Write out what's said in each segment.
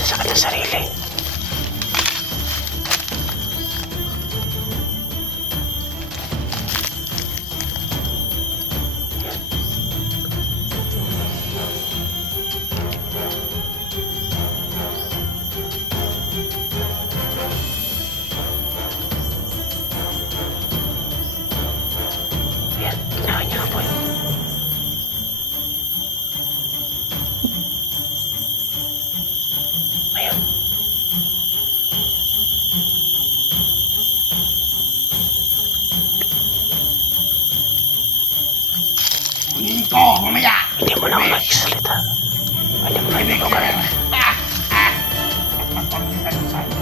magmahal sa kanyang sarili. Ayan, ginawa niya po. Ayan. Kunin ko, mamaya! Hindi mo na ako nagsalita. Hindi mo na ako kaya. Papaglihan mo sa iyo.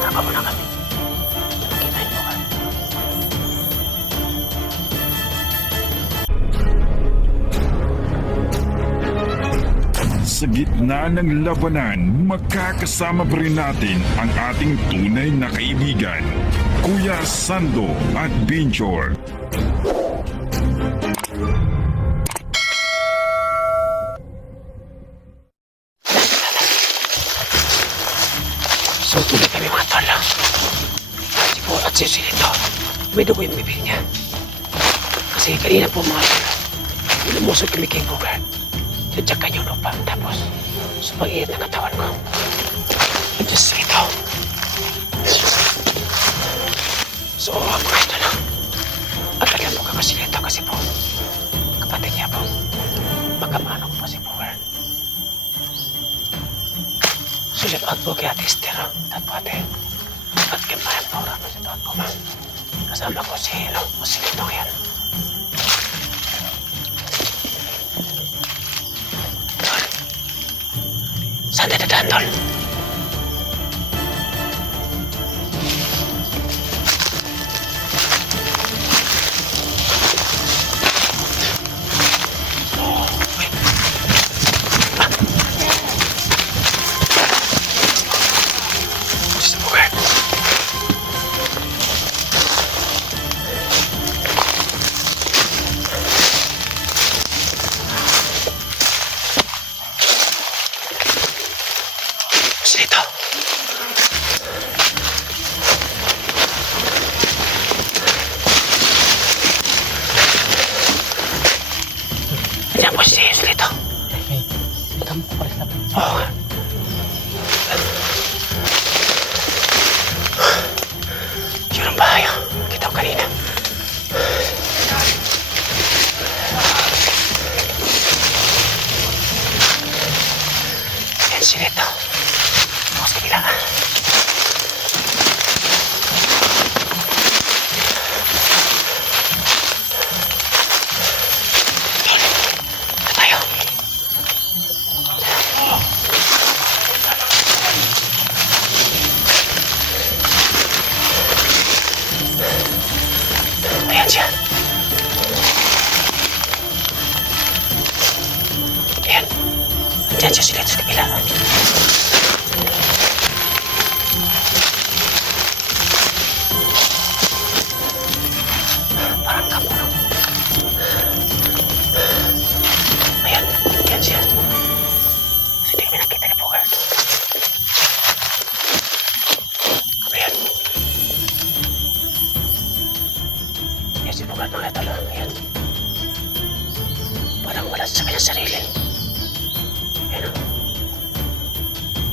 Tama mo na kami. Nakita mo ka. Sa gitna ng labanan, magkakasama pa rin natin ang ating tunay na kaibigan, Kuya Sando at Binchor. So, tuloy kami mga tala. Si Paul at si Silito, may dugo yung bibig niya. Kasi kanina po mga tala, lumusog kami kay Bogart. Sadyakan yung lupa, tapos sumag-iit na katawan ko. At si Silito. So, mga tala, agad po ka kasi Silito kasi po, kapatid niya po, magkamano ko po si Bogart. Sulit at po kaya tistero at pati at kimayan po rami sa taon ko ma'am. Kasama ko si Hilo o si Lito yan. Tol, saan dadaan Tol? Si Bogart. Si Lito. Diyan po si Lito. Kamu ko pala sa Oo nga. Yun ang bahay. Kita ko kanina. Yan si Lito. Ako sa kabila. Tol, na tayo. Ayan siya. Ayan. Andiyan siya sila sa kabila. Parang kamo. Ayan. Ayan siya. Hindi kami nakita ni Bogart. Ayan. Ayan si Bogart mga talo. Ayan. Parang wala sa kanyang sarili. Ayan o.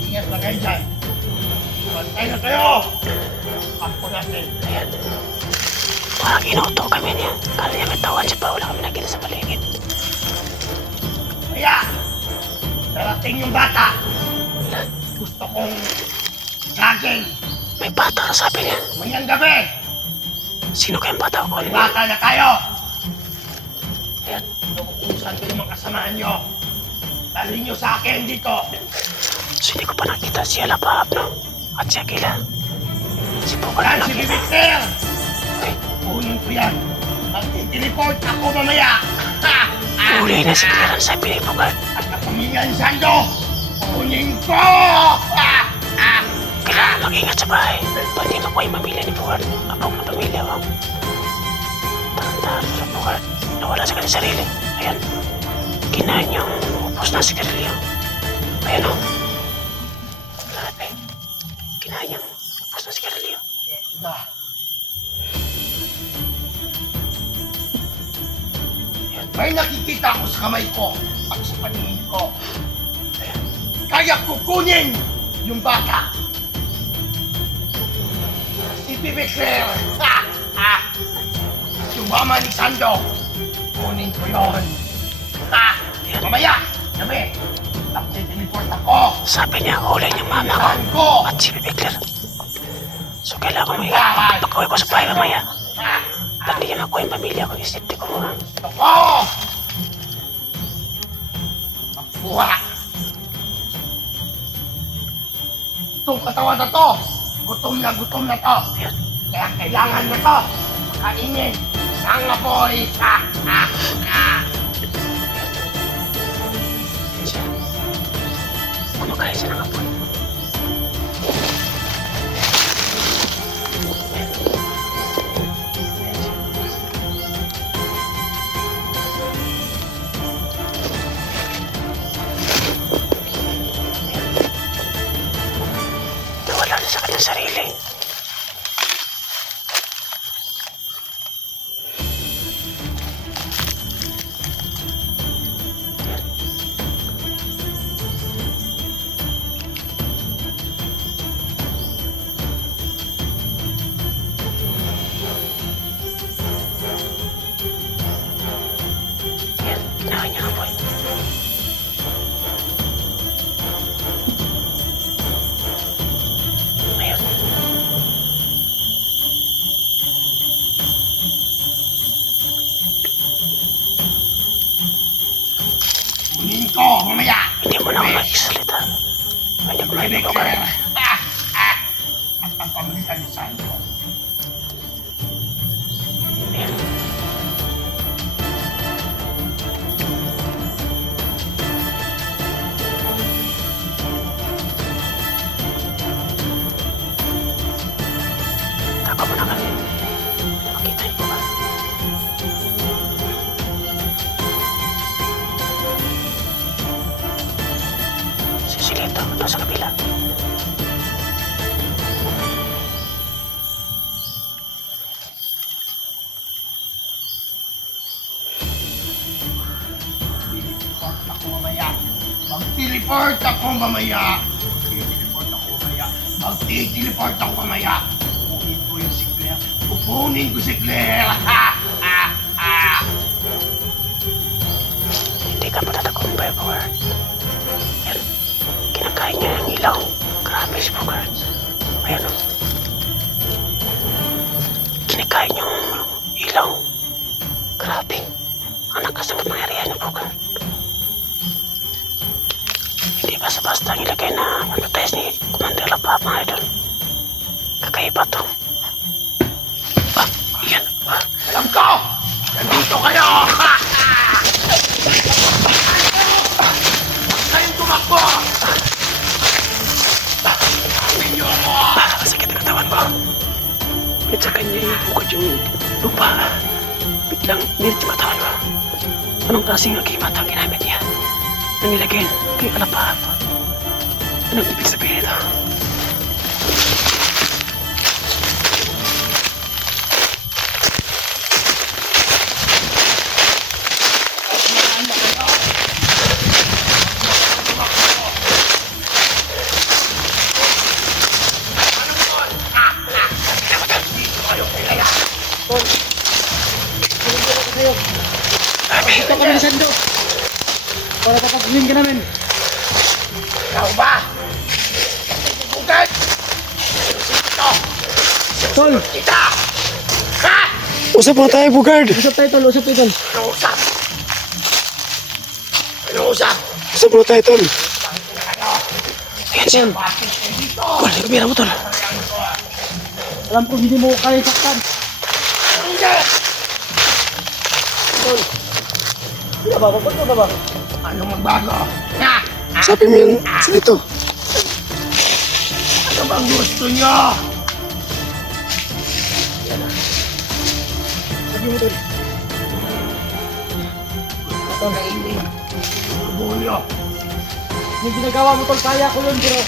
ingat na kayo dyan. Bantay na kayo! Ako natin. Ayan. Parang inuto kami niya. Kala niya may tawan siya pa. Wala kami nakita sa paligid. Kaya, darating yung bata. Gusto kong gagawin. May bata na sabi niya. Mayang gabi. Sino kayang bata ko? Bata na tayo. Ayan. Nauusan ko yung mga kasamaan nyo. Dali nyo sa akin dito. So, hindi ko pa nakita si Alapahap, no? At si Aquila. Si Bogart Yan na si nakita. Victor. Okay. Kunin ko yan. Magtitiliport ako mamaya. Huli na si Clearance, sabi ni Bogart. At kapamilya ni Sando. Kunin ko. kailangan mag-ingat sa bahay. Pwede makuha yung pamilya ni Bugard. Abang na pamilya ko. Tahan-tahan sa Bugard. Nawala sa kanyang sarili. Ayan. Kinain niyang upos na sigarilyo. Ayan o. Grabe. Kinain niyang upos na sigarilyo. Na. May nakikita ako sa kamay ko at sa paningin ko. Kaya kukunin yung bata. Si Bibi Claire. Yung mama ni Sando. Kunin ko yun. Mamaya, gabi. Nag-teleport ako. Sabi niya, huli niyang mama ko. Saan ko? At si Bibi Claire. So kailangan ko mag-ingat. Pag-uwi ko sa bahay mamaya. Pag di niya makuha yung pamilya ko, isipte ko muna. Ako! Magbuha! Itong katawan na to, gutom na to. Ayan. Kaya kailangan na to. Kainin. Mga boy. Siya. Kumakain siya ng apoy. Nawala na sa kanyang sarili. Yan, kinain niya ang apoy. Ayun. Kunin ko mamaya. Hindi mo na ako magsalita. Hindi ko na Bibi inubukan. Claire. At ang pamilya ni Sando. Ayan. Tako mo na kami. Makita niyo ba? Sisilito doon sa kabila. Teleport ako mamaya. Mag-teleport ako mamaya. Mag-teleport ako mamaya. Mag-teleport ako mamaya. Kukunin ko yung si Claire. Kukunin ko si Claire. Hindi ka matatagumpay, Bugard. Yan. Kinakain niya yung ilaw. Grabe si Bugard. Ayan o. Kinakain niya yung ilaw. Grabe. Ang lakas ng kapangyarihan ni Bugard. Hindi basta-basta ang ilagay na advertise ni Commander Lapap mga idol. Kakaiba to. Yan. Alam ko! Nandito kayo! Huwag kayong tumakbo! Sabi niyo ako! Masakit ang katawan ko. At sa kanya ibukod yung lupa. Biglang nilit yung katawan ko. Anong klaseng agimat ang ginamit niya? Nang nilagyan kay Alapap. Anong ibig sabihin ito? Ito kami ni Sando. Para kapag-win ka namin. Ikaw ba? Bugad! Ito! Tol, Kita! Ha? Usap mo tayo, Bugard! usap tayo tol, usap tayo tol. Ano usap? Ano usap? Usap mo tayo, Tol! Ano? Ayan siya! Bakit kayo dito? Tol, kumira mo, Tol! Alam ko hindi mo kaya saktan. Hindi! Hindi ba? Ba't ba ba? Ano magbago? Ha? Sabi mo yung salito. Ano bang gusto niyo? Sabi mo, tol. Kainin. Subo niyo. Yung ginagawa mo, tol, kaya ko yun, pero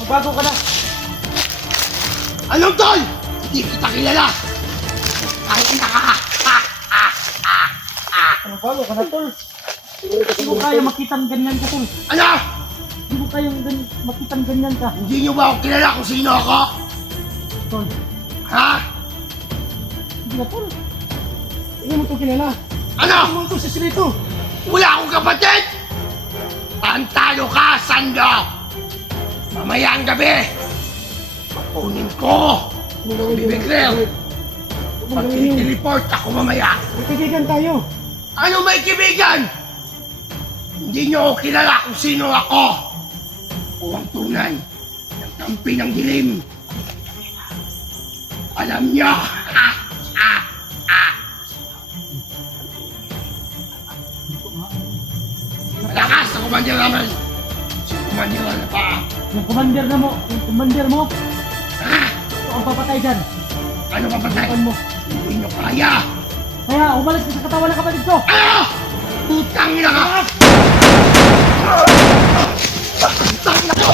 magbago ka na. Anong tol? Hindi kita kilala. Kahit na ka. Magbago ka na, tol. Hindi mo kaya makitang ganyan ka, tol. Ano? Hindi mo kayang makitang ganyan ka. Hindi niyo ba ako kilala kung sino ako? Tol, Ha? hindi na, tol. Hindi mo ito kilala. Ano? Hindi mo ito sa silito. Wala akong kapatid! Pantalo ka, Sando! Mamayang gabi, mapunin ko! Bibig Rel! Mag-teleport ako mamaya! Magkaibigan tayo. Ano may kibigan? Hindi niyo ako kilala kung sino ako! O ang tunay ng kampi ng dilim. Alam niyo! Malakas ang kumandir namin! Si kumandir na pa! Yung commander mo, Ha? ito ang papatay dyan. Ano papatay? Ipan mo. Hindi niyo kaya! Kaya umalis ka sa katawan ng kapatid ko. Ano? Putang ina ka! Putang ina ka!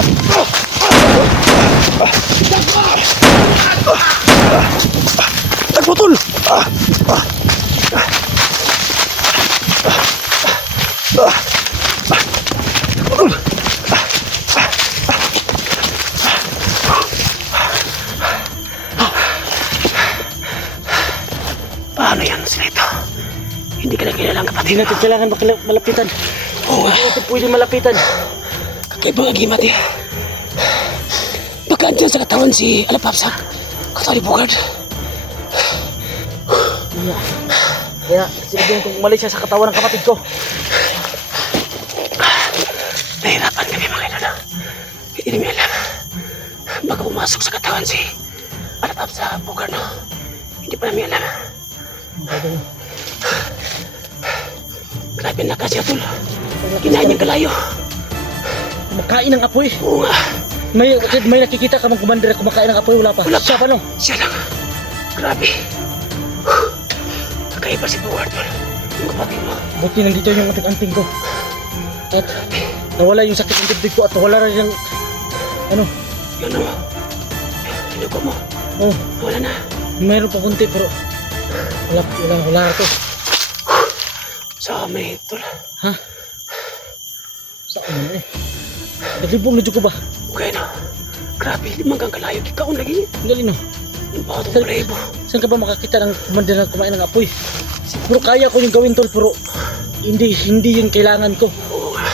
Nagputol! Paano yan, Silito? Hindi ka na kilalang kapatid Hindi mo. natin kailangan malapitan. Oo nga. Hindi natin pwede malapitan. Kakaibang agimat eh. Baka andyan sa katawan si Alapapsak. Katawali Bugard. Kaya sinabihan kong umalis siya sa katawan ng kapatid ko. Nahirapan kami mga ino na. Hindi namin alam. Baka pumasok sa katawan si Alapapsak Bugard, no? Hindi pa namin alam. Grabe na kasi atol. Kinain niyang kalayo. Kumakain ng apoy. Oo nga. May nakikita ka mang commander na kumakain ng apoy, wala pa. Wala pa. Siya pa, no? Siya lang. Grabe. Kakaiba si Bugard, tol. Yung kapatid mo. Buti nandito yung anting-anting ko. At nawala yung sakit ng dibdib ko at nawala rin yung ano. Yun o. Hinugo mo. Oh, Wala na. mayroon pa kunti pero wala to. Sa amin, tol. Ha? Sa ano eh? Naglibong na dyan ko ba? Okay na. Grabe, limang kang kalayo. Kikaon lagi. Ang galing, no? Yung baka itong playbo. Saan ka ba makakita ng commander na kumain ng apoy? Siguro kaya ko yung gawin, tol, pero hindi yung kailangan ko. Oo nga.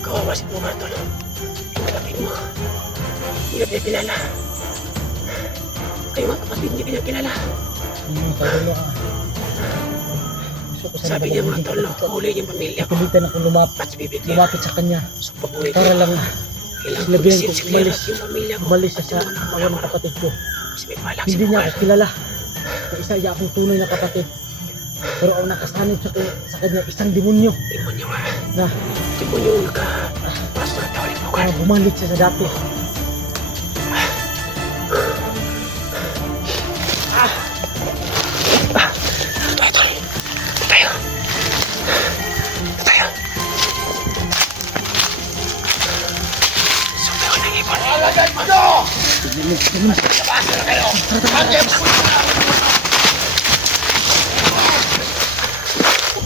Kawawa si Bugard, tol. Yung kapatid mo. Hindi ka niya kilala. Kayo mga kapatid niya niya kilala. Sabi mo, gusto ko sana Sabi niya mga maging tol, no, huli niyang pamilya ko. pilitan ako At si Bibig Leo. lumapit sa kanya So pag-uwi ko, para lang kailangan sinabihan mag-isip ko si Clara umalis. at yung pamilya ko. umalis siya At sa yung mga kawan ng kapatid ko. Kasi may balak si Hindi niya ako Bugard. kilala na isa niya akong tunay na kapatid. Pero ang nakasanib sa kanya isang demonyo Demonyo nga. na Demonyo yung nakapasok na tao ni Bugard. bumalik siya sa dati. Tayo, tol. Tayo. Tayo. Sumpay ko ng ibon. Alagay mo to!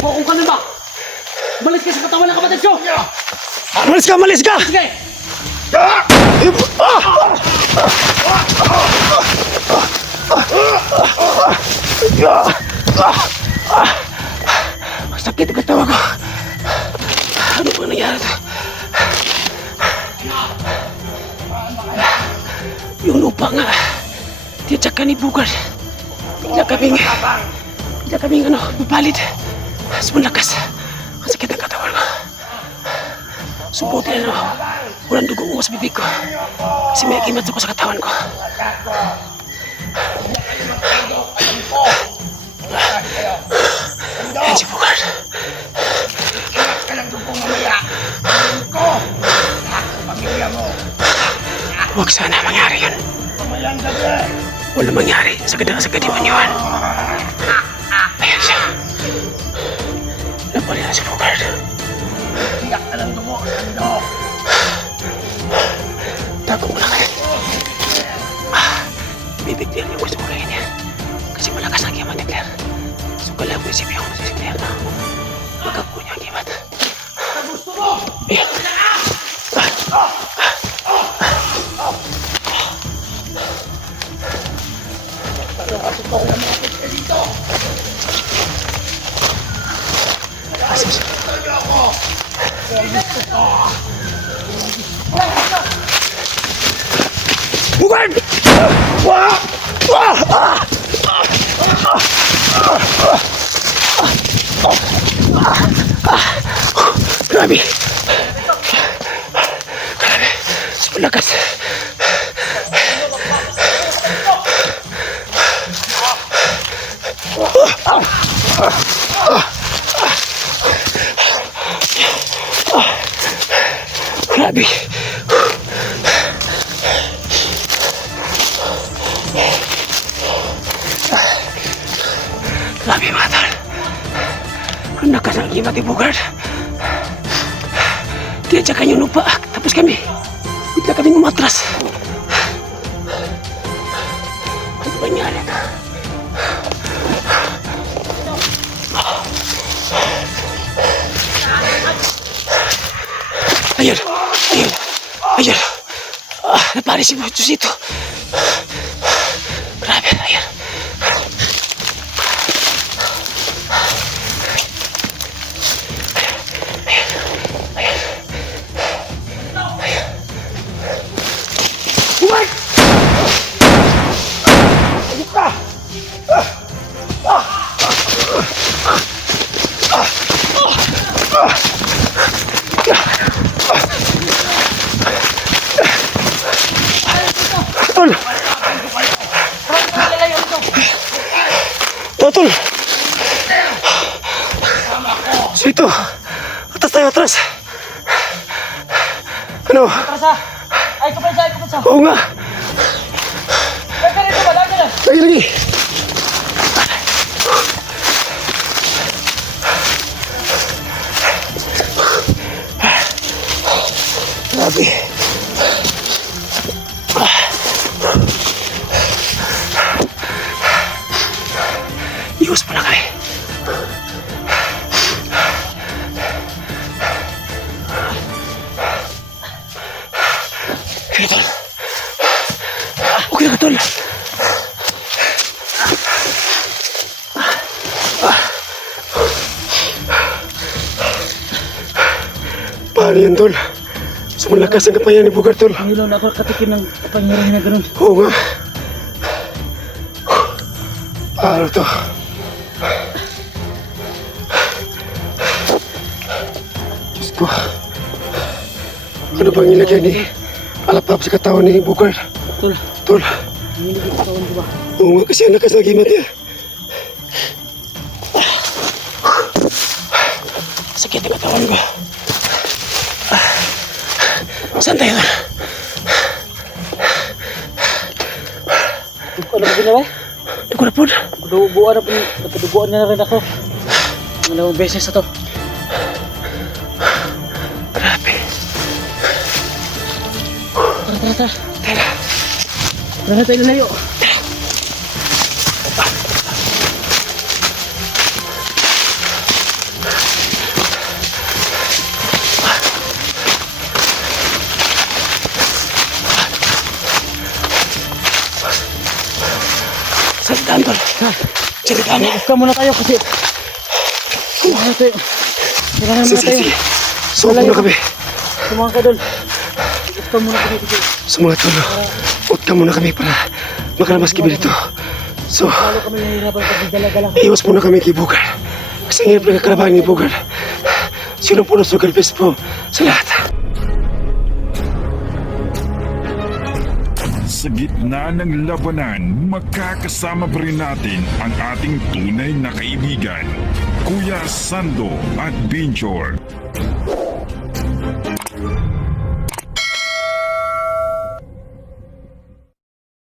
Kung ka ba? Balik ka sa katawan ng kapatid ko! Malis ka! Malis ka! Sige! Ang sakit ang katawa ko. Ano bang nangyari ito? Yung lupa nga. Tiyatsak ka ni Bugard. Bigla kaming babalit. Sobrang lakas. Ang sakit ng katawan ko. Subuti na walang dugo mo sa bibig ko. Kasi may agimat ako sa katawan ko. Yan si Bugard. Ingat ka lang doon po mamaya. Pamilya ko! Lahat ng pamilya mo. Huwag sana mangyari yun. Mamayang gabi. Wala mangyari sa kadimanyohan. Ayan siya. Napali na si Bogart. Tiyak ka ng dugo, Sando. Tago mo na kayo. Bibigyan niyo gusto mo kayo niya. Kasi malakas ang gimat ni Claire. So kailangan ko isipin ako si Claire na magkapo niya ang gimat. Gusto mo? Ayan. Pasok na mga ka dito. Asis. Talaga ako. Bogart! Grabe! Grabe! Malakas! Grabe! Grabe mga tol. Ang lakas ng gimat ni Bogart. Tinadyakan yung lupa. Tapos kami. Bigla kaming umatras. Ano ba niya ito? Ayan! Ayan! Ayan! Napari si Jusito. Grabe, ayan. Tol! Tol! Sito! Atas tayo, atras! Ano? Atras ha! Ay, kapansa! Oo nga! Lagi rito ba? Lagi na! Lagi! Grabe! Iwas mo na kami. Okay, tol. Okay na, tol. Paano yan, tol? Sumalakas ang kapayan ni Bogart, tol. Ngayon na ako katikin ng kapangyarihan na ganun. Oo nga. Paano to? Diyos ko. Ano bang nilagyan ni Alapap sa katawan ni Bogart? Tol, Tol, nanginig yung katawan ko ba? oo nga kasi ang lakas ng gimat niya. Sakit ang katawan ko. Saan tayo, tol? Ano ba ginawa? Dugo na po. Duguan na po. Napaduguan na rin ako. Dalawang beses na to. Grabe. Tara. Tara. Tara na tayo lalayo. Salitaan, tol. Salitaan. Ika muna tayo kasi. Tara tayo. Tara na muna tayo. Sige. Sumunod muna kami. Sumama ka doon. Ika muna kami dito. Sumunod, tol. Huwag ka muna kami para makalamas kami dito. So, Lalo kami nahihirapan kasi dala-dala. iwas muna kami kay Bogart. Kasi ang hirap na kakalabahan ni Bogart. Sino po ng sugar best po sa lahat. Sa gitna ng labanan, magkakasama pa rin natin ang ating tunay na kaibigan, Kuya Sando at Binjor.